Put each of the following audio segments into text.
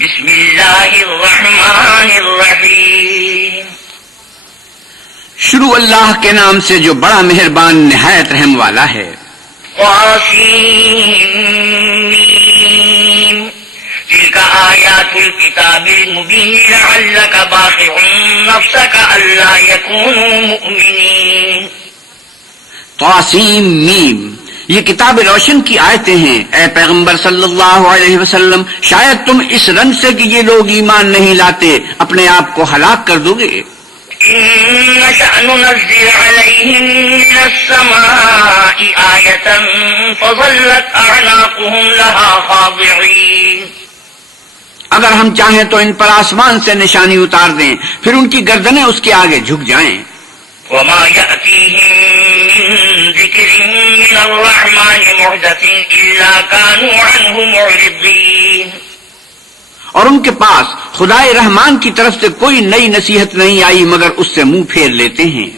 بسم اللہ الرحمن الرحیم. شروع اللہ کے نام سے جو بڑا مہربان نہایت رحم والا ہے. طاسین تلك آیات الكتاب المبین لعلک باخع نفسک الا یکونوا مؤمنین. طاسین میم، یہ کتاب روشن کی آیتیں ہیں. اے پیغمبر صلی اللہ علیہ وسلم، شاید تم اس رنج سے کہ یہ لوگ ایمان نہیں لاتے اپنے آپ کو ہلاک کر دو گے. نشأ ننزل عليهم من السماء آية فظلت أعناقهم لها خاضعين. اگر ہم چاہیں تو ان پر آسمان سے نشانی اتار دیں، پھر ان کی گردنیں اس کے آگے جھک جائیں. وما يأتيهم من ذكر من الرحمن محدث إلا كانوا عنه معرضين. اور ان کے پاس خدائے رحمان کی طرف سے کوئی نئی نصیحت نہیں آئی مگر اس سے منہ پھیر لیتے ہیں.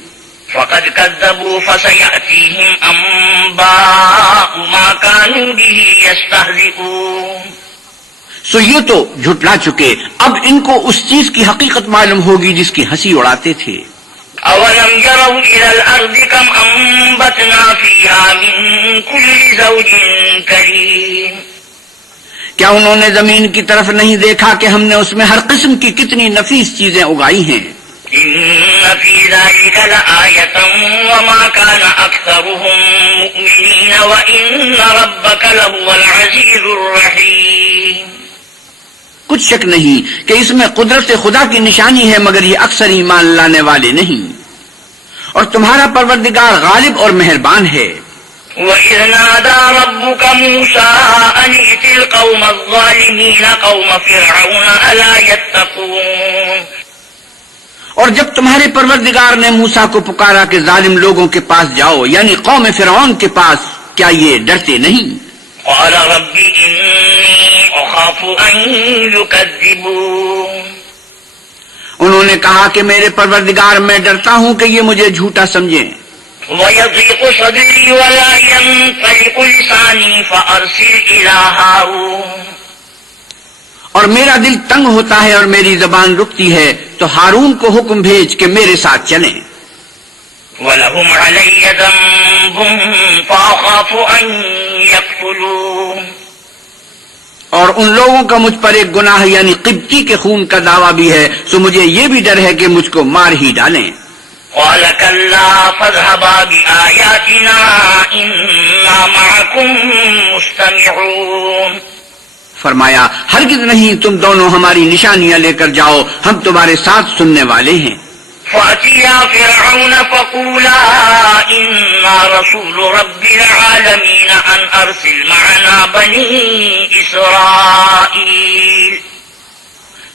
فقد كذبوا فسيأتيهم أنباء ما كانوا به يستهزئون. سو یہ تو جھٹلا چکے، اب ان کو اس چیز کی حقیقت معلوم ہوگی جس کی ہنسی اڑاتے تھے. أولم يروا إلى الأرض كم أنبتنا فيها من كل زوج كريم. کیا انہوں نے زمین کی طرف نہیں دیکھا کہ ہم نے اس میں ہر قسم کی کتنی نفیس چیزیں اگائی ہیں. إن في ذلك لآية وما كان أكثرهم مؤمنين وإن ربك لهو العزيز الرحيم. کچھ شک نہیں کہ اس میں قدرت خدا کی نشانی ہے مگر یہ اکثر ایمان لانے والے نہیں. اور تمہارا پروردگار غالب اور مہربان ہے. وَإِذْ نَادَى رَبُّكَ مُوسَىٰ أَنِ ائْتِ الْقَوْمَ الظَّالِمِينَ قَوْمَ فِرْعَوْنَ أَلَا يَتَّقُونَ. اور جب تمہارے پروردگار نے موسیٰ کو پکارا کہ ظالم لوگوں کے پاس جاؤ، یعنی قوم فرعون کے پاس، کیا یہ ڈرتے نہیں؟ قَالَ رَبِّ إِنِّي أَخَافُ أَن يُكَذِّبُونِ. انہوں نے کہا کہ میرے پروردگار میں ڈرتا ہوں کہ یہ مجھے جھوٹا سمجھیں. وَيَضِيقُ صَدْرِي وَلَا يَنطَلِقُ لِسَانِي فَأَرْسِلْ إِلَىٰ هَارُونَ. اور میرا دل تنگ ہوتا ہے اور میری زبان رکتی ہے، تو ہارون کو حکم بھیج کہ میرے ساتھ چلیں. وَلَهُمْ عَلَيَّ ذَنبٌ فَأَخَافُ أَن يَقْتُلُونِ. اور ان لوگوں کا مجھ پر ایک گناہ یعنی قبطی کے خون کا دعویٰ بھی ہے، سو مجھے یہ بھی ڈر ہے کہ مجھ کو مار ہی ڈالیں. قَالَ كَلَّا فَاذْهَبَا بِآيَاتِنَا إِنَّا مَعَكُمْ مُسْتَمِعُونَ. فرمایا ہرگز نہیں، تم دونوں ہماری نشانیاں لے کر جاؤ، ہم تمہارے ساتھ سننے والے ہیں. فَأْتِيَا فِرْعَوْنَ فَقُولَا إِنَّا رَسُولُ رَبِّ الْعَالَمِينَ أَنْ أَرْسِلْ مَعَنَا بَنِي إِسْرَائِيلَ.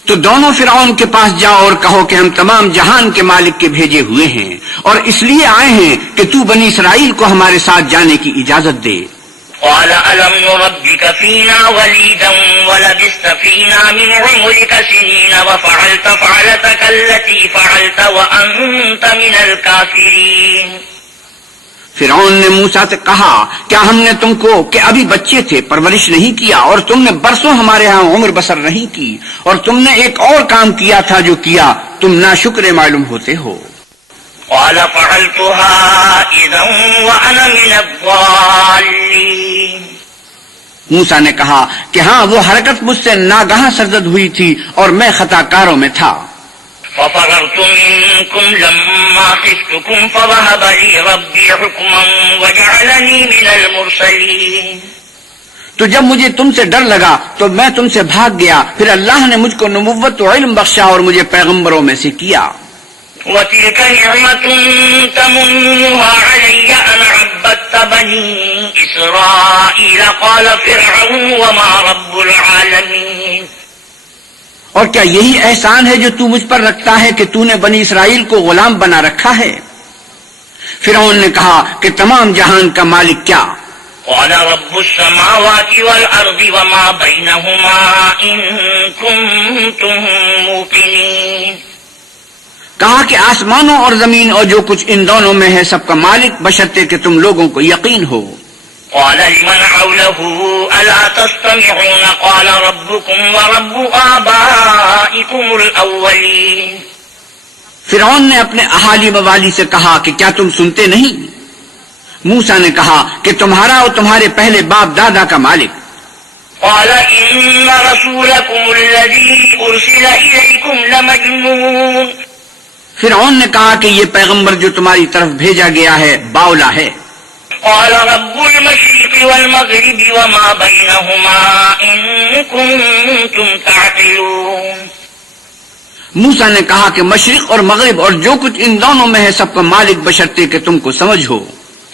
تو دونوں فرعون کے پاس جاؤ اور کہو کہ ہم تمام جہان کے مالک کے بھیجے ہوئے ہیں اور اس لیے آئے ہیں کہ تو بنی اسرائیل کو ہمارے ساتھ جانے کی اجازت دے. قَالَ أَلَمْ نُرَبِّكَ فِينَا وَلِيدًا وَلَبِثْتَ فِينَا مِنْ عُمُرِكَ سِنِينَ وَفَعَلْتَ فَعْلَتَكَ الَّتِي فَعَلْتَ وَأَنْتَ مِنَ الْكَافِرِينَ. فرعون نے موسیٰ سے کہا، کیا ہم نے تم کو کہ ابھی بچے تھے پرورش نہیں کیا اور تم نے برسوں ہمارے ہاں عمر بسر نہیں کی، اور تم نے ایک اور کام کیا تھا جو کیا، تم ناشکر معلوم ہوتے ہو. قَالَ فَعَلْتُهَا إِذًا وَأَنَا مِنَ الضَّالِّينَ. موسیٰ نے کہا کہ ہاں، وہ حرکت مجھ سے ناگہاں سرزد ہوئی تھی اور میں خطا کاروں میں تھا. فَفَرَرْتُ مِنكُمْ لَمَّا خِفْتُكُمْ فَوَهَبَ لِي رَبِّي حُكْمًا وَجَعَلَنِي مِنَ الْمُرْسَلِينَ. تو جب مجھے تم سے ڈر لگا تو میں تم سے بھاگ گیا، پھر اللہ نے مجھ کو نبوت و علم بخشا اور مجھے پیغمبروں میں سے کیا. وَتِلْكَ نِعْمَةٌ تَمُنُّهَا عَلَيَّ أَنْ عَبَّدتَّ بَنِي إِسْرَائِيلَ قَالَ فِرْعَوْنُ وَمَا رَبُّ الْعَالَمِينَ. اور کیا یہی احسان ہے جو تو مجھ پر رکھتا ہے کہ تو نے بنی اسرائیل کو غلام بنا رکھا ہے؟ فرعون نے کہا کہ تمام جہان کا مالک کیا؟ قَالَ رَبُّ السَّمَاوَاتِ وَالْأَرْضِ وَمَا بَيْنَهُمَا إِن كُنتُم مُّوقِنِينَ. کہا کہ آسمانوں اور زمین اور جو کچھ ان دونوں میں ہے سب کا مالک، بشرطے کہ تم لوگوں کو یقین ہو. قال لمن حوله ألا تستمعون قال ربكم ورب آبائكم الأولين. فرعون نے اپنے اہالی موالی سے کہا کہ کیا تم سنتے نہیں؟ موسیٰ نے کہا کہ تمہارا اور تمہارے پہلے باپ دادا کا مالک. قال إن رسولكم الذي أرسل إليكم لمجنون. فرعون نے کہا کہ یہ پیغمبر جو تمہاری طرف بھیجا گیا ہے باولا ہے. قال رب المشرق والمغرب وما بينهما إن كنتم تعقلون. موسیٰ نے کہا کہ مشرق اور مغرب اور جو کچھ ان دونوں میں ہے سب کا مالک بشرطے کہ تم کو سمجھ ہو.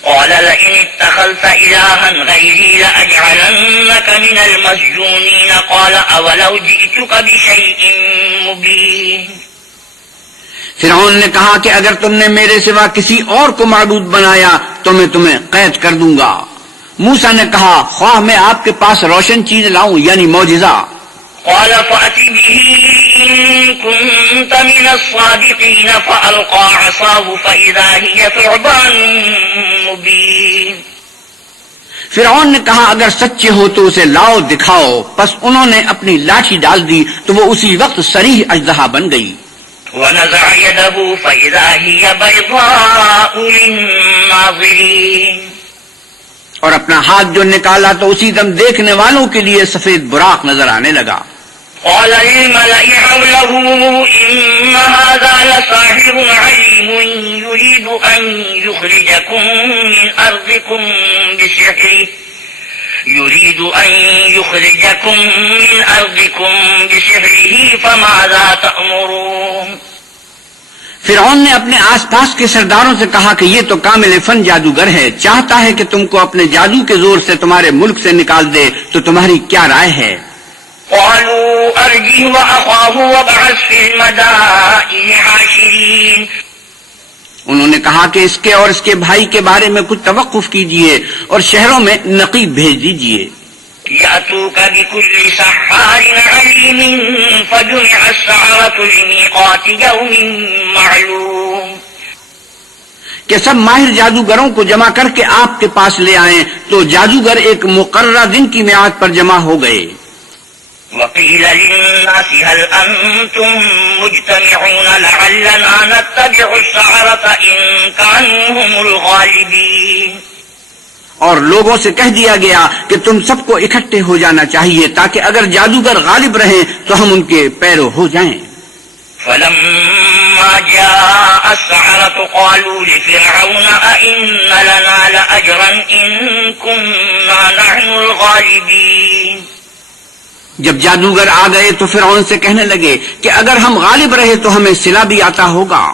قال لئن اتخذت إلها غيري لأجعلنك من المسجونين. قال أولو جئتك بشيء مبين. فرعون نے کہا کہ اگر تم نے میرے سوا کسی اور کو معبود بنایا تو میں تمہیں قید کر دوں گا. موسیٰ نے کہا خواہ میں آپ کے پاس روشن چیز لاؤں یعنی معجزہ. قال فأت به إن كنت من الصادقين. فألقى عصاه فإذا هي ثعبان مبين. فرعون نے کہا اگر سچے ہو تو اسے لاؤ دکھاؤ. پس انہوں نے اپنی لاٹھی ڈال دی تو وہ اسی وقت صریح اژدہا بن گئی. ونزع يده فإذا هي بيضاء للناظرين. اور اپنا ہاتھ جو نکالا تو اسی دم دیکھنے والوں کے لیے سفید براق نظر آنے لگا. قال للملأ حوله إن هذا لساحر عليم يريد أن يخرجكم من أرضكم بسحره فماذا تأمرون. فرعون نے اپنے آس پاس کے سرداروں سے کہا کہ یہ تو کامل فن جادوگر ہے، چاہتا ہے کہ تم کو اپنے جادو کے زور سے تمہارے ملک سے نکال دے، تو تمہاری کیا رائے ہے؟ قالوا أرجه وأخاه وابعث في المدائن حاشرين. انہوں نے کہا کہ اس کے اور اس کے بھائی کے بارے میں کچھ توقف کیجئے اور شہروں میں نقیب بھیج دیجئے. يأتوك بكل سحار عليم. فجمع السحرة لميقات يوم معلوم. کہ سب ماہر جادوگروں کو جمع کر کے آپ کے پاس لے آئیں تو جادوگر ایک مقررہ دن کی میعاد پر جمع ہو گئے. وقيل للناس هل أنتم مجتمعون لعلنا نتبع السحرة إن كانوا هم الغالبين. اور لوگوں سے کہہ دیا گیا کہ تم سب کو اکٹھے ہو جانا چاہیے تاکہ اگر جادوگر غالب رہیں تو ہم ان کے پیرو ہو جائیں. فلما جاء السحرة قالوا لفرعون أئن لنا لأجرا إن كنا نحن الغالبين. جب جادوگر آ گئے تو فرعون سے کہنے لگے کہ اگر ہم غالب رہے تو ہمیں صلہ بھی آتا ہوگا.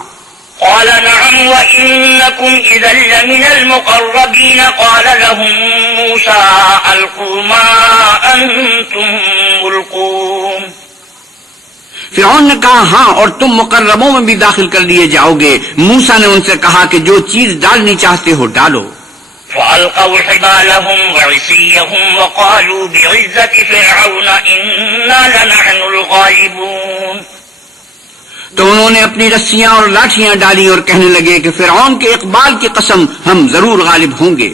قال نعم وإنكم إذا لمن المقربين. قال لهم موسى ألقوا ما أنتم ملقون. فرعون نے کہا ہاں اور تم مقربوں میں بھی داخل کر لیے جاؤ گے. موسیٰ نے ان سے کہا کہ جو چیز ڈالنی چاہتے ہو ڈالو. فألقوا حبالهم وعصيهم وقالوا بعزة فرعون إنا لنحن الغالبون. تو انہوں نے اپنی رسیاں اور لاٹھیاں ڈالی اور کہنے لگے کہ فرعون کے اقبال کی قسم ہم ضرور غالب ہوں گے.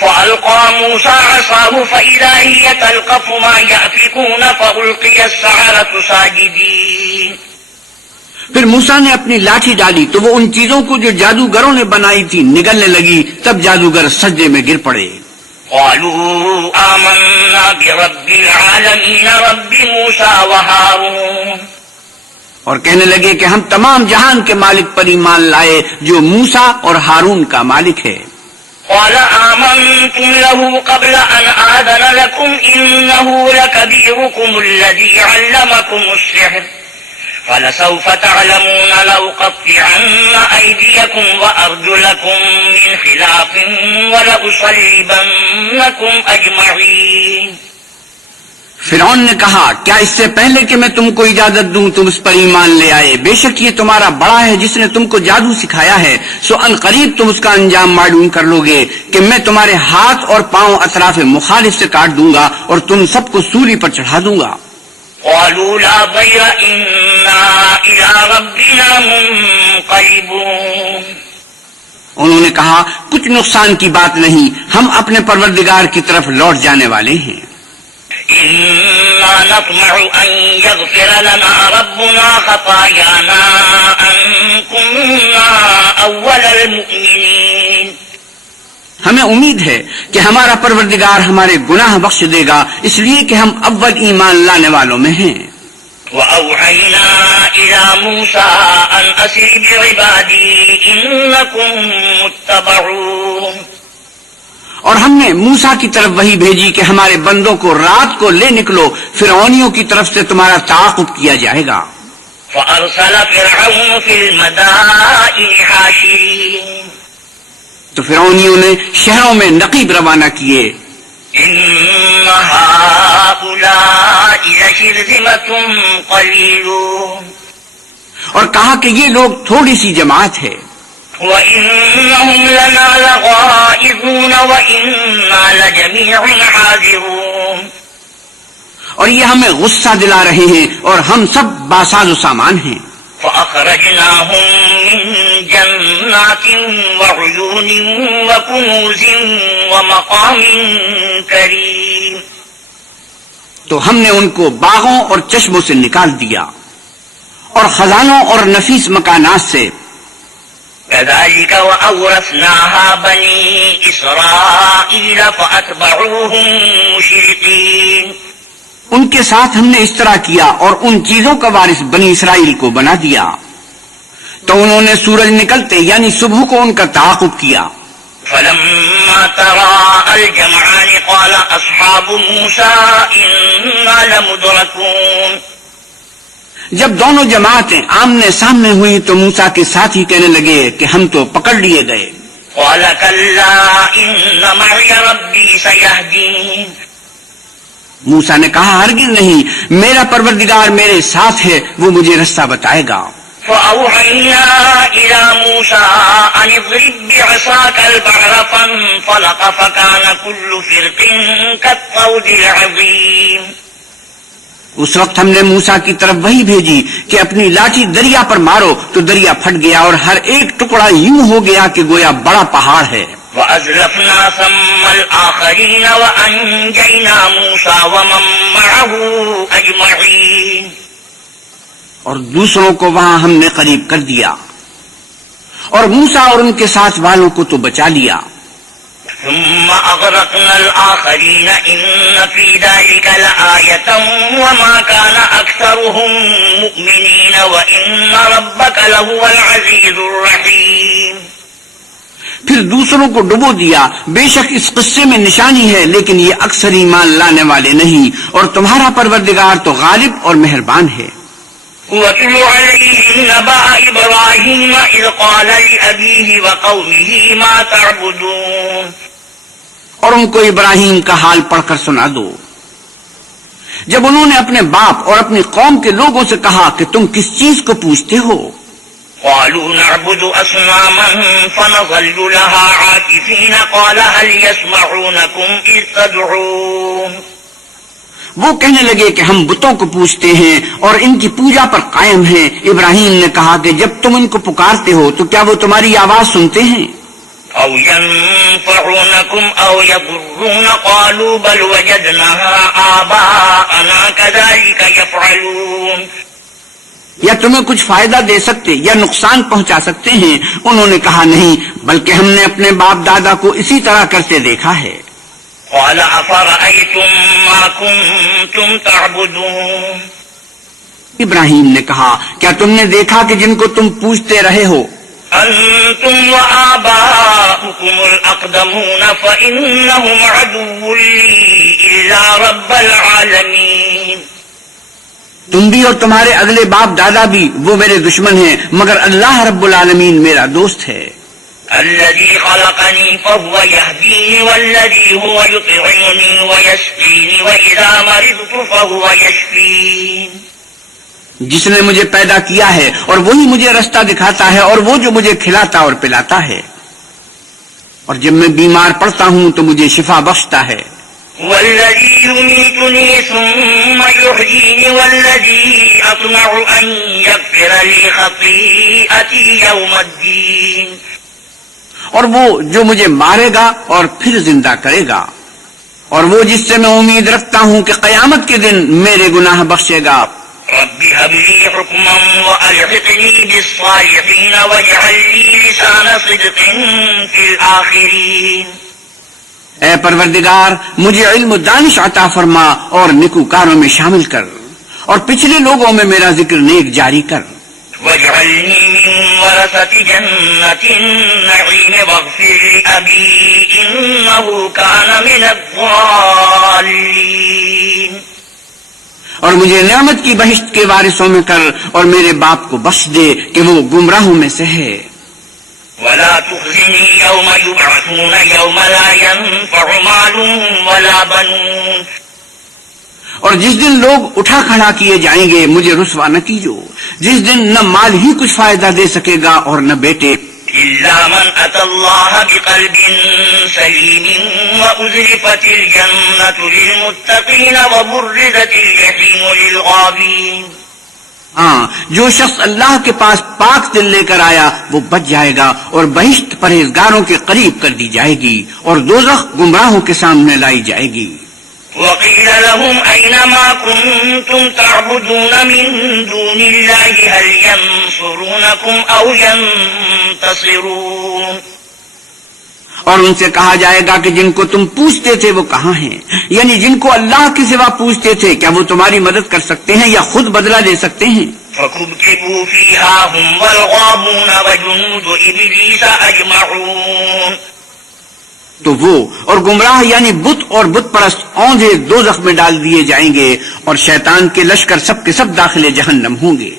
فألقى موسى عصاه فإذا هي تلقف ما يأفكون فألقي السحرة ساجدين. پھر موسیٰ نے اپنی لاٹھی ڈالی تو وہ ان چیزوں کو جو جادوگروں نے بنائی تھی نگلنے لگی. تب جادوگر سجدے میں گر پڑے. قالوا آمنا برب العالمين رب موسى وهارون. اور کہنے لگے کہ ہم تمام جہان کے مالک پر ایمان لائے جو موسیٰ اور ہارون کا مالک ہے. قال آمنتم له قبل أن آذن لكم إنه لكبيركم الذي علمكم السحر فلسوف تعلمون لأقطعن أيديكم وأرجلكم من خلاف ولأصلبنكم أجمعين. فرعون نے کہا کیا اس سے پہلے کہ میں تم کو اجازت دوں تم اس پر ایمان لے آئے؟ بے شک یہ تمہارا بڑا ہے جس نے تم کو جادو سکھایا ہے، سو ان قریب تم اس کا انجام معلوم کر لو گے کہ میں تمہارے ہاتھ اور پاؤں اطراف مخالف سے کاٹ دوں گا اور تم سب کو سولی پر چڑھا دوں گا. قالوا لا ضير إنا إلى ربنا منقلبون. انہوں نے کہا کچھ ایک نقصان کی بات نہیں، ہم اپنے پروردگار کی طرف لوٹ جانے والے ہیں۔ إنا نطمع أن يغفر لنا ربنا خطايانا أن كنا أول المؤمنين۔ ہمیں امید ہے کہ ہمارا پروردگار ہمارے گناہ بخش دے گا، اس لیے کہ ہم اول ایمان لانے والوں میں ہیں۔ وأوحينا إلى موسى أن أسر بعبادي إنكم متبعون۔ اور ہم نے موسیٰ کی طرف وحی بھیجی کہ ہمارے بندوں کو رات کو لے نکلو، فرعونیوں کی طرف سے تمہارا تعاقب کیا جائے گا۔ فأرسل فرعون في المدائن حاشرين۔ تو فرعونیوں نے شہروں میں نقیب روانہ کیے۔ إن هؤلاء لشرذمة قليلون۔ اور کہا کہ یہ لوگ تھوڑی سی جماعت ہے، وَإِنَّهُمْ لَنَا لَغَائِظُونَ وَإِنَّا لَجَمِيعٌ حَاذِرُونَ۔ اور یہ ہمیں غصہ دلا رہے ہیں اور ہم سب باساز و سامان ہیں۔ فَأَخْرَجْنَاهُمْ مِنْ جَنَّاتٍ وَعُيُونٍ وَكُنُوزٍ وَمَقَامٍ كَرِيمٍ۔ تو ہم نے ان کو باغوں اور چشموں سے نکال دیا اور خزانوں اور نفیس مکانات سے۔ كذلك وأورثناها بني إسرائيل فأتبعوهم مشرقين۔ ان کے ساتھ ہم نے اس طرح کیا اور ان چیزوں کا وارث بنی اسرائیل کو بنا دیا، تو انہوں نے سورج نکلتے یعنی صبح کو ان کا تعاقب کیا۔ فلما تراءى الجمعان قال أصحاب موسى إنا لمدركون۔ جب دونوں جماعتیں آمنے سامنے ہوئی تو موسیٰ کے ساتھ ہی کہنے لگے کہ ہم تو پکڑ لیے گئے۔ قال كلا إن معي ربي سيهدين۔ موسیٰ نے کہا ہرگز نہیں، میرا پروردگار میرے ساتھ ہے، وہ مجھے رستہ بتائے گا۔ فأوحينا إلى موسى أن اضرب بعصاك البحر فانفلق فكان كل فرق كالطود العظيم۔ اس وقت ہم نے موسیٰ کی طرف وہی بھیجی کہ اپنی لاٹھی دریا پر مارو، تو دریا پھٹ گیا اور ہر ایک ٹکڑا یوں ہو گیا کہ گویا بڑا پہاڑ ہے۔ وَأَزْلَفْنَا ثَمَّ الْآخَرِينَ وَأَنْجَيْنَا مُوسَى وَمَن مَّعَهُ أَجْمَعِينَ۔ اور دوسروں کو وہاں ہم نے قریب کر دیا اور موسیٰ اور ان کے ساتھ والوں کو تو بچا لیا۔ ثم أغرقنا الآخرين إن في ذلك لآية وما كان أكثرهم مؤمنين وإن ربك لهو العزيز الرحيم۔ پھر دوسروں کو ڈبو دیا، بے شک اس قصے میں نشانی ہے، لیکن یہ اکثر ایمان لانے والے نہیں، اور تمہارا پروردگار تو غالب اور مہربان ہے۔ وَاتْلُ عَلَيْهِمْ نَبَأَ إِبْرَاهِيمَ إِذْ قَالَ لِأَبِيهِ وَقَوْمِهِ مَا تَعْبُدُونَ۔ اور ان کو ابراہیم کا حال پڑھ کر سنا دو، جب انہوں نے اپنے باپ اور اپنی قوم کے لوگوں سے کہا کہ تم کس چیز کو پوجتے ہو۔ قالوا نعبد أصناما فنظل لها عاكفين قال هل يسمعونكم إذ تدعون۔ وہ کہنے لگے کہ ہم بتوں کو پوجتے ہیں اور ان کی پوجا پر قائم ہیں۔ ابراہیم نے کہا کہ جب تم ان کو پکارتے ہو تو کیا وہ تمہاری آواز سنتے ہیں؟ أو ينفعونكم أو يضرون قالوا بل وجدنا آباءنا كذلك يفعلون۔ یا تمہیں کچھ فائدہ دے سکتے یا نقصان پہنچا سکتے ہیں؟ انہوں نے کہا نہیں، بلکہ ہم نے اپنے باپ دادا کو اسی طرح کرتے دیکھا ہے۔ قال أفرأيتم ما كنتم تعبدون۔ ابراہیم نے کہا کیا تم نے دیکھا کہ جن کو تم پوجتے رہے ہو؟ أنتم وآباؤكم الأقدمون فإنهم عدو لي إلا رب العالمين۔ تم بھی اور تمہارے اگلے باپ دادا بھی وہ میرے دشمن ہیں، مگر اللہ رب العالمین میرا دوست ہے۔ الذي خلقني فهو يهديني والذي هو يطعمني ويسقيني وإذا مرضت فهو يشفين۔ جس نے مجھے پیدا کیا ہے اور وہی مجھے رستہ دکھاتا ہے، اور وہ جو مجھے کھلاتا اور پلاتا ہے، اور جب میں بیمار پڑتا ہوں تو مجھے شفا بخشتا ہے۔ والذي يميتني ثم يحييني والذي أطمع أن يغفر لي خطيئتي يوم الدين۔ اور وہ جو مجھے مارے گا اور پھر زندہ کرے گا، اور وہ جس سے میں امید رکھتا ہوں کہ قیامت کے دن میرے گناہ بخشے گا۔ رب هب لي حكما وألحقني بالصالحين واجعل لي لسان صدق في الآخرين۔ اے پروردگار، مجھے علم و دانش عطا فرما اور نیکوکاروں میں شامل کر، اور پچھلے لوگوں میں میرا ذکر نیک جاری کر۔ واجعلني من ورثة جنة النعيم واغفر لأبي إنه كان من الضالين۔ اور مجھے نعمت کی بہشت کے وارثوں میں کر، اور میرے باپ کو بخش دے کہ وہ گمراہوں میں سے ہے۔ ولا تخزني يوم يبعثون يوم لا ينفع مال ولا بنون۔ اور جس دن لوگ اٹھا کھڑا کیے جائیں گے مجھے رسوا نہ کیجو، جس دن نہ مال ہی کچھ فائدہ دے سکے گا اور نہ بیٹے، إلا من أتى الله بقلب سليم وأزلفت الجنة للمتقين وبرزت الجحيم للغابين۔ ہاں، جو شخص اللہ کے پاس پاک دل لے کر آیا وہ بچ جائے گا، اور بہشت پرہیزگاروں کے قریب کر دی جائے گی، اور دوزخ گمراہوں کے سامنے لائی جائے گی۔ وقيل لهم أين ما كنتم تعبدون من دون الله هل ينصرونكم أو ينتصرون۔ اور ان سے کہا جائے گا کہ جن کو تم پوچھتے تھے وہ کہاں ہیں، یعنی جن کو اللہ کے سوا پوچھتے تھے کیا وہ تمہاری مدد کر سکتے ہیں یا خود بدلہ لے سکتے ہیں؟ فكبكبوا فيها هم والغابون وجنود إبليس أجمعون۔ تو وہ اور گمراہ یعنی بت اور بت پرست اوندھے دوزخ میں ڈال دیے جائیں گے، اور شیطان کے لشکر سب کے سب داخل جہنم ہوں گے۔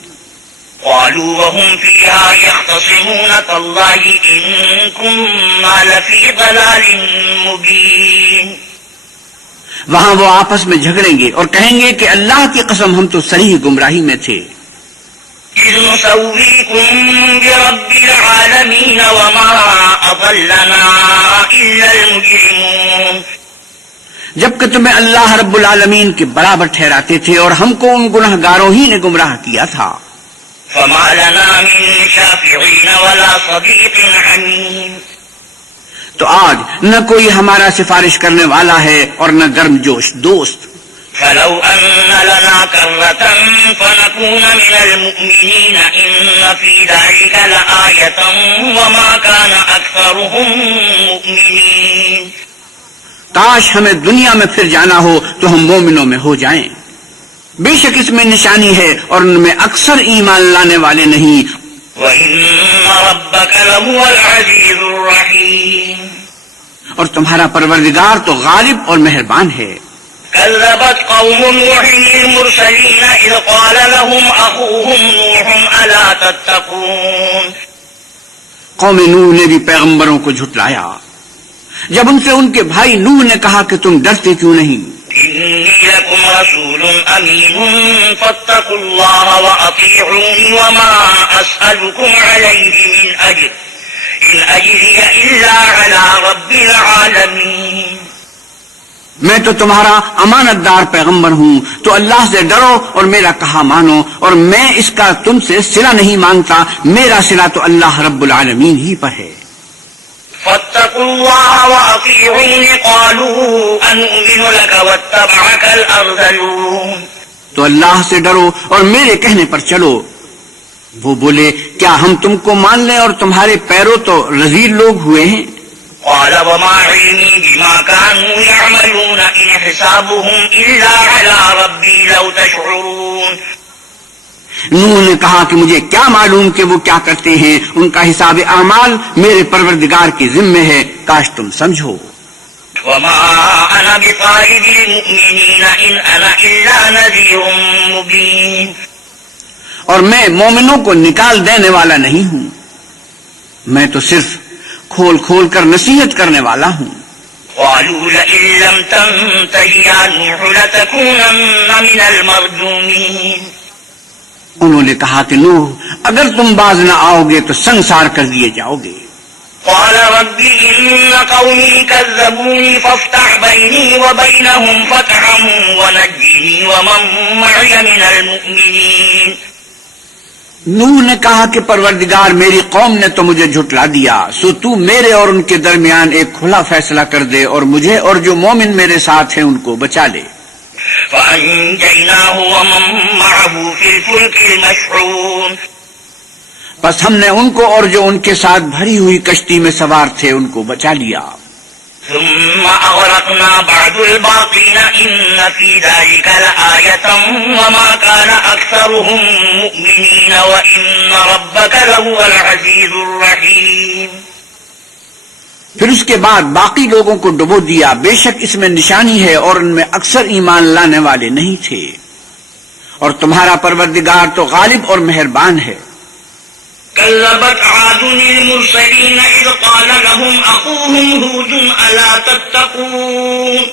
قالوا وهم فيها يختصمون تالله إن كنا لفي ضلال مبين۔ وہاں وہ آپس میں جھگڑیں گے اور کہیں گے کہ اللہ کی قسم ہم تو صریح گمراہی میں تھے۔ إذ نسويكم برب العالمين وما أضلنا إلا المجرمون۔ جبکہ تمہیں اللہ رب العالمین کے برابر ٹھہراتے تھے اور ہم کو ان گناہ گاروں ہی نے گمراہ کیا تھا۔ فما لنا من شافعين ولا صديق حميم۔ تو آج نہ کوئی ہمارا سفارش کرنے والا ہے اور نہ گرم جوش دوست۔ فلو أن لنا كرة فنكون من المؤمنين إن في ذلك لآية وما كان أكثرهم مؤمنين۔ کاش ہمیں دنیا میں پھر جانا ہو تو ہم مومنوں میں ہو جائیں، بے شک اس میں نشانی ہے اور ان میں اکثر ایمان لانے والے نہیں۔ وَإِنَّ رَبَّكَ لَهُوَ الْعَزِيزُ الرَّحِيمُ۔ اور تمہارا پروردگار تو غالب اور مہربان ہے۔ كذبت قوم نوح المرسلين إذ قال لهم أخوهم نوح ألا تتقون۔ قوم نوح نے بھی پیغمبروں کو جھٹلایا جب ان سے ان کے بھائی نوح نے کہا کہ تم ڈرتے کیوں نہیں؟ إني لكم رسول أمين فاتقوا الله وأطيعوني وما أسألكم عليه من أجر إن أجري إلا على رب العالمين۔ میں تو تمہارا امانت دار پیغمبر ہوں، تو اللہ سے ڈرو اور میرا کہا مانو، اور میں اس کا تم سے صلہ نہیں مانگتا، میرا صلہ تو اللہ رب العالمین ہی پر ہے۔ فاتقوا الله وأطيعوني قالوا أنؤمن لك واتبعك الأرذلون۔ تو اللہ سے ڈرو اور میرے کہنے پر چلو۔ وہ بولے کیا ہم تم کو مان لیں اور تمہارے پیروں تو رذیل لوگ ہوئے ہیں؟ قال وما علمي بما كانوا يعملون إن حسابهم إلا على ربي لو تشعرون۔ نوح نے کہا کہ مجھے کیا معلوم کہ وہ کیا کرتے ہیں، ان کا حساب اعمال میرے پروردگار کے ذمے ہے، کاش تم سمجھو۔ وما أنا بطارد المؤمنين إن أنا إلا نذير مبين۔ اور میں مومنوں کو نکال دینے والا نہیں ہوں، میں تو صرف کھول کھول کر نصیحت کرنے والا ہوں۔ قالوا لئن لم تنته يا نوح لتكونن من المرجومين۔ انہوں نے کہا کہ نوح اگر تم باز نہ آؤ گے تو سنسار کر دیے جاؤ گے۔ قال رب إن قومي كذبوني فافتح بيني وبينهم فتحا ونجني ومن معي من المؤمنين۔ نوح نے کہا کہ پروردگار میری قوم نے تو مجھے جھٹلا دیا، سو تو میرے اور ان کے درمیان ایک کھلا فیصلہ کر دے اور مجھے اور جو مومن میرے ساتھ ہیں ان کو بچا لے۔ فأنجيناه ومن معه في الفلك المشحون، پس ہم نے ان کو اور جو ان کے ساتھ بھری ہوئی کشتی میں سوار تھے ان کو بچا لیا۔ ثم أغرقنا بعد الباقين إن في ذلك لآية وما كان أكثرهم مؤمنين وإن ربك لهو العزيز الرحيم۔ پھر اس کے بعد باقی لوگوں کو ڈبو دیا، بے شک اس میں نشانی ہے اور ان میں اکثر ایمان لانے والے نہیں تھے، اور تمہارا پروردگار تو غالب اور مہربان ہے۔ كذبت عاد المرسلين إذ قال لهم أخوهم هود ألا تتقون،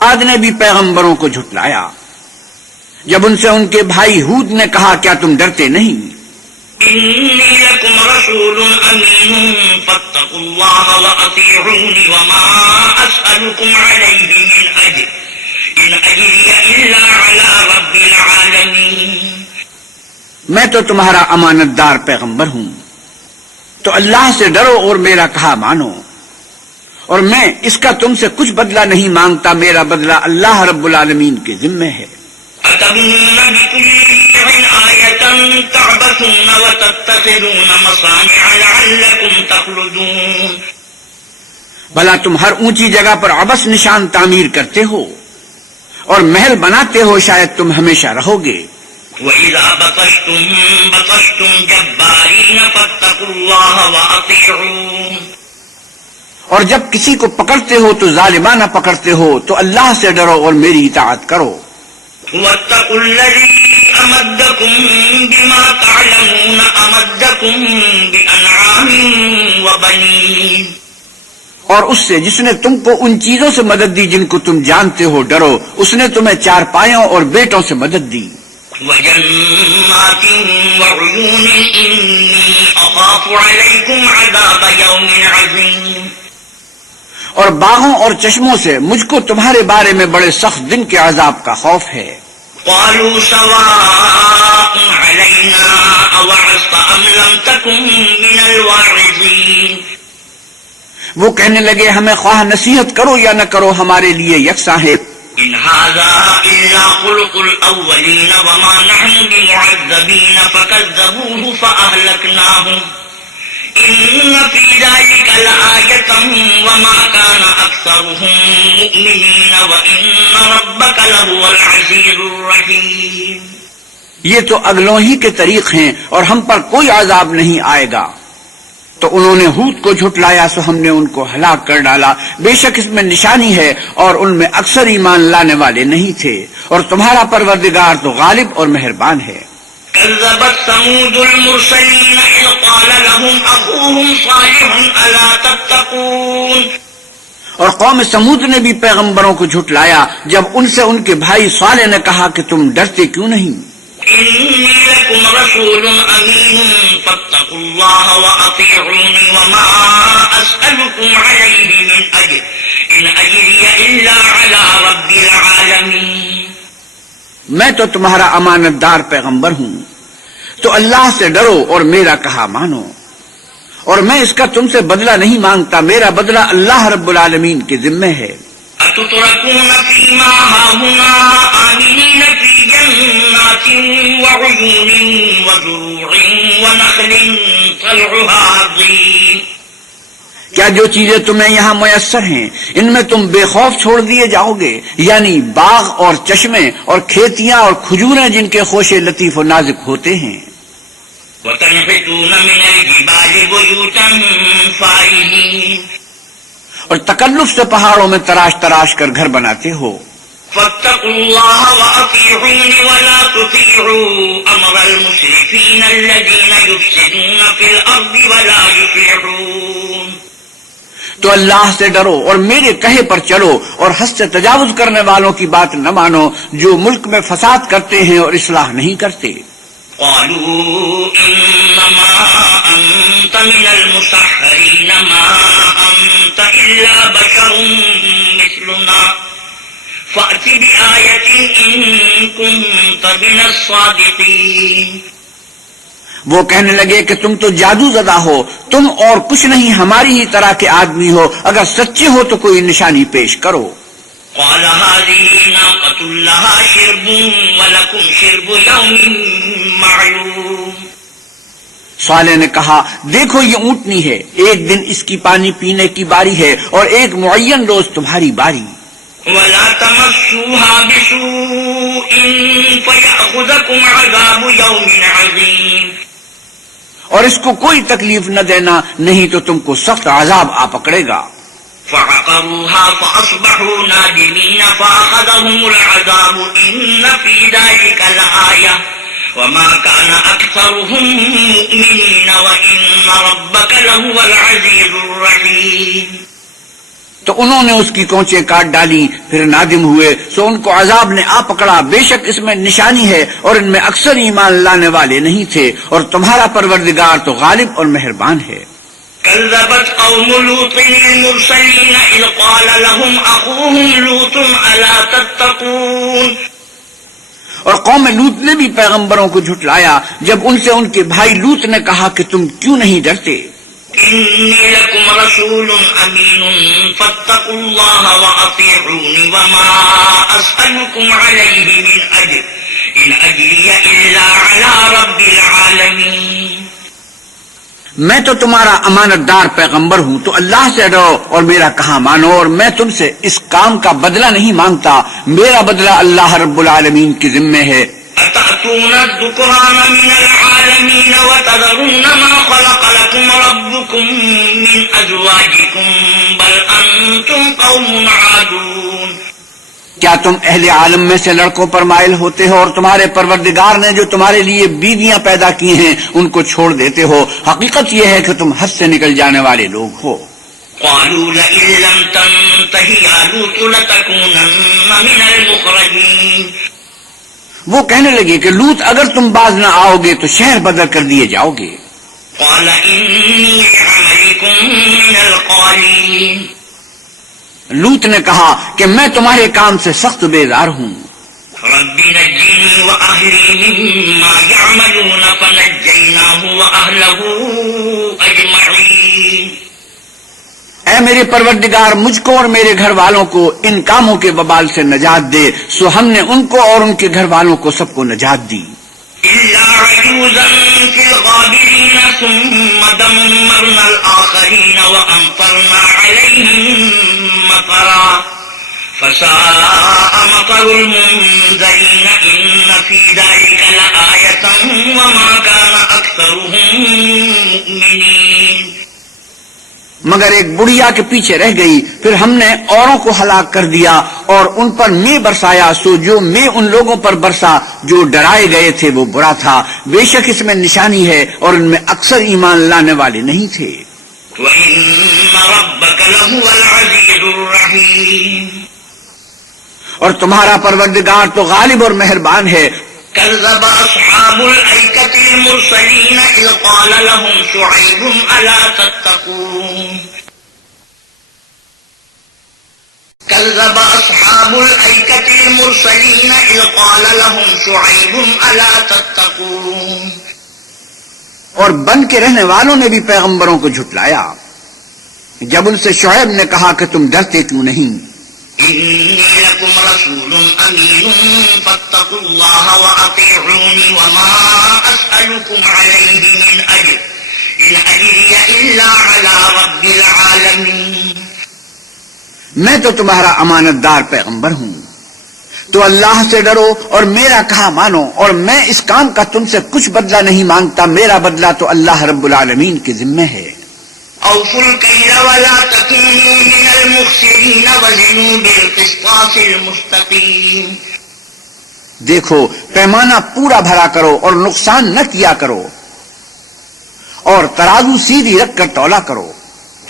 عاد نے بھی پیغمبروں کو جھٹلایا جب ان سے ان کے بھائی ہود نے کہا کیا تم ڈرتے نہیں؟ إني لكم رسول أمين فاتقوا الله وأطيعوني وما أسألكم عليه من أجر إن أجري إلا على رب العالمين۔ میں تو تمہارا امانت دار پیغمبر ہوں، تو اللہ سے ڈرو اور میرا کہا مانو، اور میں اس کا تم سے کچھ بدلہ نہیں مانگتا، میرا بدلہ اللہ رب العالمین کے ذمہ ہے۔ أتبنون بكل ريع آية تعبثون وتتخذون مصانع لعلكم تخلدون، بھلا تم ہر اونچی جگہ پر عبث نشان تعمیر کرتے ہو اور محل بناتے ہو شاید تم ہمیشہ رہو گے۔ وَإِذَا بَطَشْتُمْ بَطَشْتُمْ جَبَّارِينَ فَاتَّقُوا اللَّهَ وَأَطِيعُونِ، اور جب کسی کو پکڑتے ہو تو ظالمانہ پکڑتے ہو تو اللہ سے ڈرو اور میری اطاعت کرو۔ وَاتَّقُوا الَّذِي أَمَدَّكُم بِمَا تَعْلَمُونَ أَمَدَّكُم بِأَنْعَامٍ وَبَنِينَ، اور اس سے جس نے تم کو ان چیزوں سے مدد دی جن کو تم جانتے ہو ڈرو، اس نے تمہیں چار پایوں اور بیٹوں سے مدد دی۔ وَجَنَّاتٍ وَعُيُونٍ إِنِّي أَخَافُ عَلَيْكُمْ عَذَابَ يَوْمٍ عَظِيمٍ، اور باغوں اور چشموں سے مجھ کو تمہارے بارے میں بڑے سخت دن کے عذاب کا خوف ہے۔ قَالُوا سَوَاءٌ عَلَيْنَا أَوَعَظْتَ أَمْ لَمْ تَكُن مِّنَ الْوَاعِظِينَ، وہ کہنے لگے ہمیں خواہ نصیحت کرو یا نہ کرو ہمارے لیے یکساں ہے۔ إِنْ هَذَا إِلَّا خُلُقُ الْأَوَّلِينَ وَمَا نَحْنُ بِمُعَذَّبِينَ فَكَذَّبُوهُ فَأَهْلَكْنَاهُمْ إِنَّ فِي ذَلِكَ لَآيَةً وَمَا كَانَ أَكْثَرُهُم مُؤْمِنِينَ وَإِنَّ رَبَّكَ لَهُوَ الْعَزِيزُ الرَّحِيمُ۔ یہ تو اگلوں ہی کے طریق ہیں اور ہم پر کوئی عذاب نہیں آئے گا۔ تو انہوں نے ہود کو جھٹلایا سو ہم نے ان کو ہلاک کر ڈالا، بے شک اس میں نشانی ہے اور ان میں اکثر ایمان لانے والے نہیں تھے، اور تمہارا پروردگار تو غالب اور مہربان ہے۔ كذبت ثمود المرسلين إذ قال لهم أخوهم صالح ألا تتقون، اور قوم سمود نے بھی پیغمبروں کو جھٹلایا جب ان سے ان کے بھائی صالح نے کہا کہ تم ڈرتے کیوں نہیں؟ إني لكم رسول أمين فاتقوا الله وأطيعوني وما أسألكم عليه من أجر إن أجري إلا على رب العالمين۔ میں تو تمہارا امانت دار پیغمبر ہوں، تو اللہ سے ڈرو اور میرا کہا مانو، اور میں اس کا تم سے بدلہ نہیں مانگتا، میرا بدلہ اللہ رب العالمین کے ذمہ ہے۔ أتتركون فيما هاهنا آمنين في جنات وعيون وزروع ونخل طلعها هضيم، کیا جو چیزیں تمہیں یہاں میسر ہیں ان میں تم بے خوف چھوڑ دیے جاؤ گے، یعنی باغ اور چشمے اور کھیتیاں اور کھجوریں جن کے خوشے لطیف و نازک ہوتے ہیں۔ وتنحتون من الجبال بيوتا فارهين، اور تکلف سے پہاڑوں میں تراش تراش کر گھر بناتے ہو۔ فاتقوا الله وأطيعون ولا تطيعوا أمر المسرفين الذين يفسدون في الأرض ولا يصلحون، تو اللہ سے ڈرو اور میرے کہے پر چلو اور حد سے تجاوز کرنے والوں کی بات نہ مانو جو ملک میں فساد کرتے ہیں اور اصلاح نہیں کرتے۔ قالوا إنما أنت من المسحرين ما أنت إلا بشر مثلنا فأت بآية إن كنت من الصادقين، وہ کہنے لگے کہ تم تو جادو زدہ ہو، تم اور کچھ نہیں ہماری ہی طرح کے آدمی ہو، اگر سچے ہو تو کوئی نشانی پیش کرو۔ قال هذه ناقة لها شرب ولكم شرب يوم معلوم۔ صالح نے کہا دیکھو یہ اونٹنی ہے، ایک دن اس کی پانی پینے کی باری ہے اور ایک معین روز تمہاری باری۔ ولا تمسوها بسوء فيأخذكم عذاب يوم عظيم۔ اور اس کو کوئی تکلیف نہ دینا، نہیں تو تم کو سخت عذاب آ پکڑے گا۔ فعقروها فأصبحوا نادمين فأخذهم العذاب إن في ذلك لآية وما كان أكثرهم مؤمنين وإن ربك لهو العزيز الرحيم۔ تو انہوں نے اس کی کونچیں کاٹ ڈالی، پھر نادم ہوئے، سو ان کو عذاب نے آ پکڑا، بے شک اس میں نشانی ہے اور ان میں اکثر ایمان لانے والے نہیں تھے، اور تمہارا پروردگار تو غالب اور مہربان ہے۔ كذبت قوم لوط المرسلين إذ قال لهم أخوهم لوط ألا تتقون۔ اور قوم لوط نے بھی پیغمبروں کو جھٹلایا جب ان سے ان کے بھائی لوط نے کہا کہ تم کیوں نہیں ڈرتے۔ إني لكم رسول أمين فاتقوا الله وأطيعوني وما أسألكم عليه من أجر إن أجري إلا على رب العالمين۔ میں تو تمہارا امانت دار پیغمبر ہوں، تو اللہ سے ڈرو اور میرا کہا مانو، اور میں تم سے اس کام کا بدلہ نہیں مانگتا، میرا بدلہ اللہ رب العالمین کے ذمے ہے۔ أتأتون الذكران من العالمين وتذرون ما خلق لكم ربكم من أزواجكم بل أنتم قوم عادون۔ کیا تم اہل عالم میں سے لڑکوں پر مائل ہوتے ہو اور تمہارے پروردگار نے جو تمہارے لیے بیویاں پیدا کی ہیں ان کو چھوڑ دیتے ہو؟ حقیقت یہ ہے کہ تم حد سے نکل جانے والے لوگ ہو۔ قالوا لئن لم تنته يا لوط لتكونن من المخرجين۔ وہ کہنے لگے کہ لوط اگر تم باز نہ آؤ گے تو شہر بدر کر دیے جاؤ گے۔ قال إني لعملكم من القالين۔ لوط نے کہا کہ میں تمہارے کام سے سخت بیزار ہوں۔ رب نجني وأهلي مما يعملون فنجيناه وأهله أجمعين۔ اے میرے پروردگار مجھ کو اور میرے گھر والوں کو ان کاموں کے وبال سے نجات دے، سو ہم نے ان کو اور ان کے گھر والوں کو سب کو نجات دی۔ إلا عجوزا في الغابرين ثم دمرنا الآخرين وأمطرنا عليهم مطرا فساء مطر المنذرين إن في ذلك لآية وما كان أكثرهم مؤمنين۔ مگر ایک بڑھیا کے پیچھے رہ گئی، پھر ہم نے اوروں کو ہلاک کر دیا اور ان پر میں برسایا، سو جو میں ان لوگوں پر برسا جو ڈرائے گئے تھے وہ برا تھا، بے شک اس میں نشانی ہے اور ان میں اکثر ایمان لانے والے نہیں تھے۔ وَإِنَّ رَبَّكَ لَهُوَ الْعَزِيزُ الرَّحِيمُ۔ اور تمہارا پروردگار تو غالب اور مہربان ہے۔ كذب أصحاب الأيكة المرسلين إذ قال لهم شعيب ألا تتقون۔ كذب أصحاب الأيكة المرسلين إذ قال لهم شعيب ألا تتقون۔ اور بن کے رہنے والوں نے بھی پیغمبروں کو جھٹلایا جب ان سے شعیب نے کہا کہ تم ڈرتے کیوں نہیں۔ إني لكم رسول أمين فاتقوا الله وأطيعوني وما أسألكم عليه من أجر إن أجري إلا على رب العالمين۔ میں تو تمہارا امانت دار پیغمبر ہوں، تو اللہ سے ڈرو اور میرا کہا مانو، اور میں اس کام کا تم سے کچھ بدلہ نہیں مانگتا، میرا بدلہ تو اللہ رب العالمین کے ذمے ہے۔ أوفوا الكيل ولا تكونوا من المخسرين وزنوا بالقسطاس المستقيم۔ دیکھو پیمانہ پورا بھرا کرو اور نقصان نہ کیا کرو، اور ترازو سیدھی رکھ کر تولا کرو۔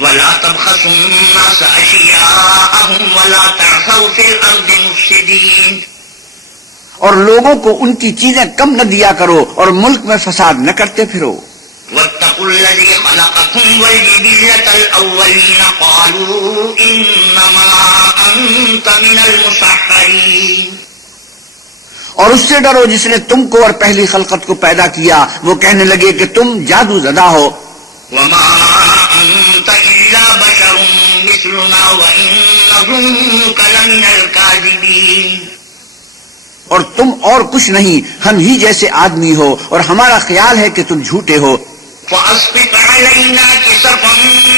ولا تبخسوا الناس أشياءهم ولا تعثوا في الأرض مفسدين۔ اور لوگوں کو ان کی چیزیں کم نہ دیا کرو اور ملک میں فساد نہ کرتے پھرو۔ واتقوا الذي خلقكم والجبلة الأولين قالوا إنما أنت من المسحرين۔ اور اس سے ڈرو جس نے تم کو اور پہلی خلقت کو پیدا کیا. وہ کہنے لگے کہ تم جادو زدہ ہو. وما أنت إلا بشر مثلنا وإن نظنك لمن الكاذبين. اور تم اور کچھ نہیں، ہم ہی جیسے آدمی ہو اور ہمارا خیال ہے کہ تم جھوٹے ہو. فأسقط علينا كسفا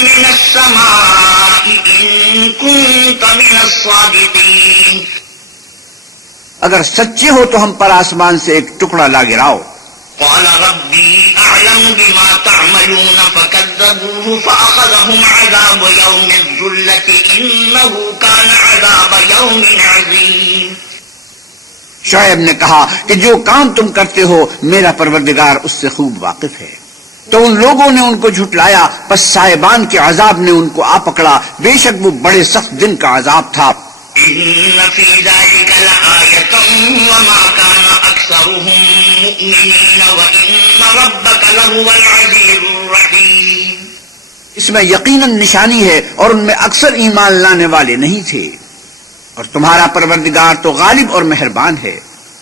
من السماء إن كنت من الصادقين. اگر سچے ہو تو ہم پر آسمان سے ایک ٹکڑا لا گراؤ. قال ربي أعلم بما تعملون فكذبوه فأخذهم عذاب يوم الذلة إنه كان عذاب يوم عظيم. شعیب نے کہا کہ جو کام تم کرتے ہو میرا پروردگار اس سے خوب واقف ہے. تو ان لوگوں نے ان کو جھٹلایا، پس صاحبان کے عذاب نے ان کو آ پکڑا. بے شک وہ بڑے سخت دن کا عذاب تھا. إن في ذلك لآية وما كان أكثرهم مؤمنين وإن ربك لهو العزيز الرحيم. اس میں یقیناً نشانی ہے اور ان میں اکثر ایمان لانے والے نہیں تھے، اور تمہارا پروردگار تو غالب اور مہربان ہے.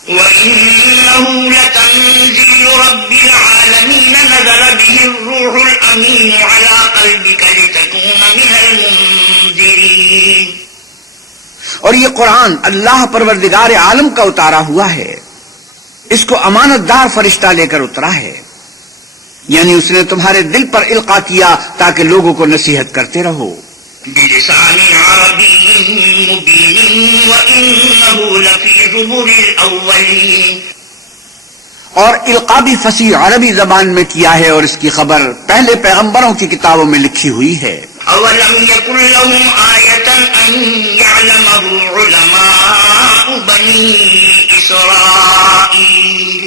وإنه لتنزيل رب العالمين نزل به الروح الأمين على قلبك لتكون من المنذرين. اور یہ قرآن اللہ پروردگار عالم کا اتارا ہوا ہے، اس کو امانت دار فرشتہ لے کر اترا ہے، یعنی اس نے تمہارے دل پر القا کیا تاکہ لوگوں کو نصیحت کرتے رہو. بلسان عربي مبين وإنه لفي زبر الأولين. اور القا بھی فصیح عربی زبان میں کیا ہے اور اس کی خبر پہلے پیغمبروں کی کتابوں میں لکھی ہوئی ہے. أولم يكن لهم آية أن يعلمه علماء بني إسرائيل.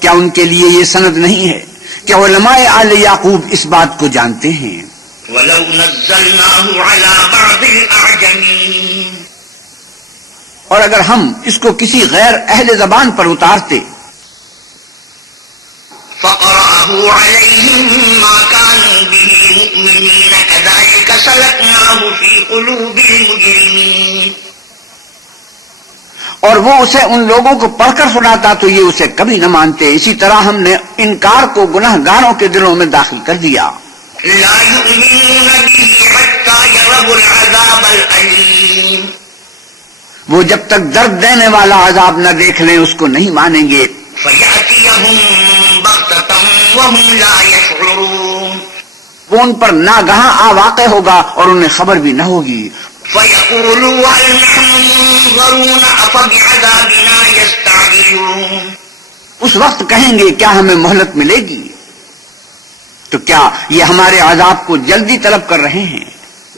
کیا ان کے لیے یہ سند نہیں ہے کہ علماء آل یعقوب اس بات کو جانتے ہیں؟ ولو نزلناه على بعض الأعجمين. اور اگر ہم اس کو کسی غیر اہل زبان پر اتارتے فقرأه عليهم ما كانوا به مؤمنين كذلك سلكناه في قلوب المجرمين. اور وہ اسے ان لوگوں کو پڑھ کر سناتا تو یہ اسے کبھی نہ مانتے. اسی طرح ہم نے انکار کو گناہ گاروں کے دلوں میں داخل کر دیا. لا يؤمنون به حتى يروا العذاب الأليم. وہ جب تک درد دینے والا عذاب نہ دیکھ لیں اس کو نہیں مانیں گے. فيأتيهم بغتة وهم لا يشعرون. وہ ان پر ناگہاں آ واقع ہوگا اور انہیں خبر بھی نہ ہوگی. فيقولوا هل نحن منظرون أفبعذابنا يستعجلون. اس وقت کہیں گے کیا ہمیں مہلت ملے گی؟ تو کیا یہ ہمارے عذاب کو جلدی طلب کر رہے ہیں؟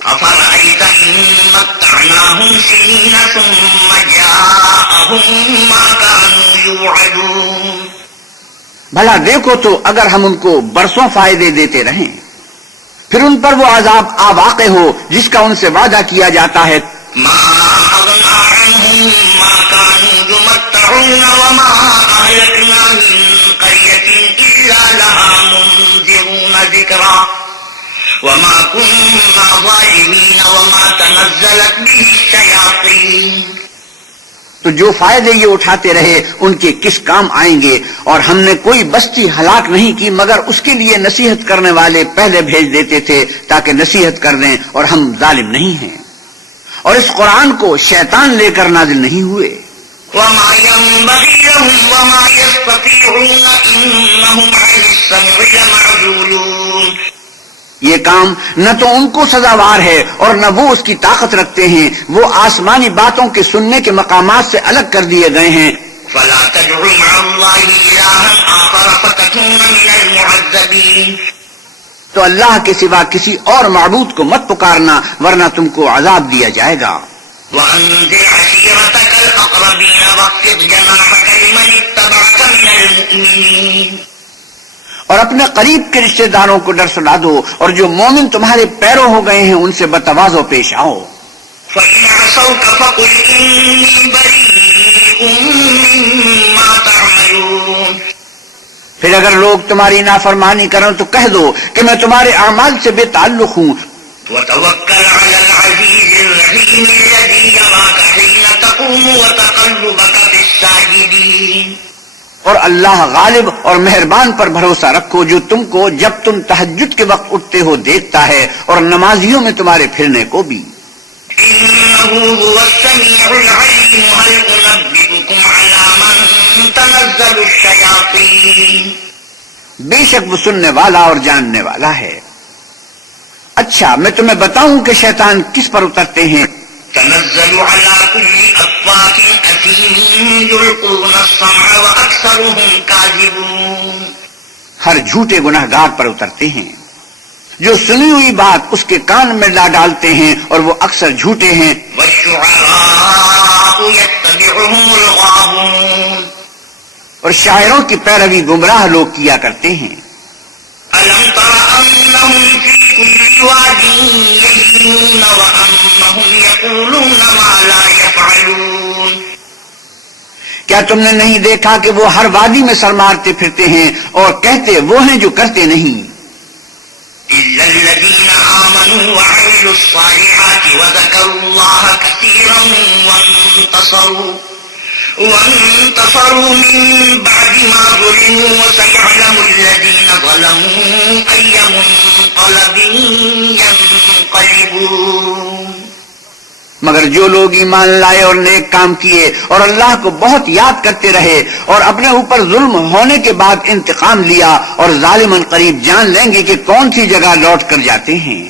أفرأيت إن متعناهم سنين ثم جاءهم ما كانوا يوعدون. بھلا دیکھو تو اگر ہم ان کو برسوں فائدے دیتے رہیں پھر ان پر وہ عذاب آ واقع ہو جس کا ان سے وعدہ کیا جاتا ہے. ما أغنى عنهم ما كانوا يمتعون وما أهلكنا من قرية إلا لها منذرون ذكرا وما كنا ظالمين وما تنزلت به الشياطين. تو جو فائدے یہ اٹھاتے رہے ان کے کس کام آئیں گے؟ اور ہم نے کوئی بستی ہلاک نہیں کی مگر اس کے لیے نصیحت کرنے والے پہلے بھیج دیتے تھے تاکہ نصیحت کر دیں، اور ہم ظالم نہیں ہیں. اور اس قرآن کو شیطان لے کر نازل نہیں ہوئے. وما ينبغي لهم وما يستطيعون إنهم عن السمع لمعزولون. یہ کام نہ تو ان کو سزاوار ہے اور نہ وہ اس کی طاقت رکھتے ہیں. وہ آسمانی باتوں کے سننے کے مقامات سے الگ کر دیے گئے ہیں. فلا تدع مع الله إلها آخر فتكون من المعذبين. تو اللہ کے سوا کسی اور معبود کو مت پکارنا ورنہ تم کو عذاب دیا جائے گا. وأنذر عشيرتك الأقربين واخفض جناحك لمن اتبعك من المؤمنين. اور اپنے قریب کے رشتہ داروں کو ڈر سنا دو اور جو مومن تمہارے پیرو ہو گئے ہیں ان سے بتواضع پیش آؤ. فإن عصوك فقل إني بريء مما تعملون. پھر اگر لوگ تمہاری نافرمانی کریں تو کہہ دو کہ میں تمہارے اعمال سے بے تعلق ہوں وتوكل على العزيز الرحيم الذي يراك حين تقوم وتقلبك في الساجدين. اور اللہ غالب اور مہربان پر بھروسہ رکھو جو تم کو جب تم تہجد کے وقت اٹھتے ہو دیکھتا ہے اور نمازیوں میں تمہارے پھرنے کو بھی. إنه هو السميع العليم هل أنبئكم على من تنزل الشياطين. بے شک وہ سننے والا اور جاننے والا ہے. اچھا میں تمہیں بتاؤں کہ شیطان کس پر اترتے ہیں. تنزل على كل أفاك أثيم يلقون السمع وأكثرهم كاذبون. ہر جھوٹے گناہگار پر اترتے ہیں جو سنی ہوئی بات اس کے کان میں لا ڈالتے ہیں اور وہ اکثر جھوٹے ہیں. والشعراء يتبعهم الغاوون. اور شاعروں کی پیروی گمراہ لوگ کیا کرتے ہیں. ألم تر أنهم في كل واد يهيمون وأنهم يقولون ما لا يفعلون. کیا تم نے نہیں دیکھا کہ وہ ہر وادی میں سر مارتے پھرتے ہیں اور کہتے وہ ہیں جو کرتے نہیں. إلا الذين آمنوا وعملوا الصالحات وذكروا الله كثيرا وانتصروا من بعد ما ظلموا وسيعلم الذين ظلموا أي منقلب ينقلبون. مگر جو لوگ ایمان لائے اور نیک کام کیے اور اللہ کو بہت یاد کرتے رہے اور اپنے اوپر ظلم ہونے کے بعد انتقام لیا اور ظالماً قریب جان لیں گے کہ کون سی جگہ لوٹ کر جاتے ہیں.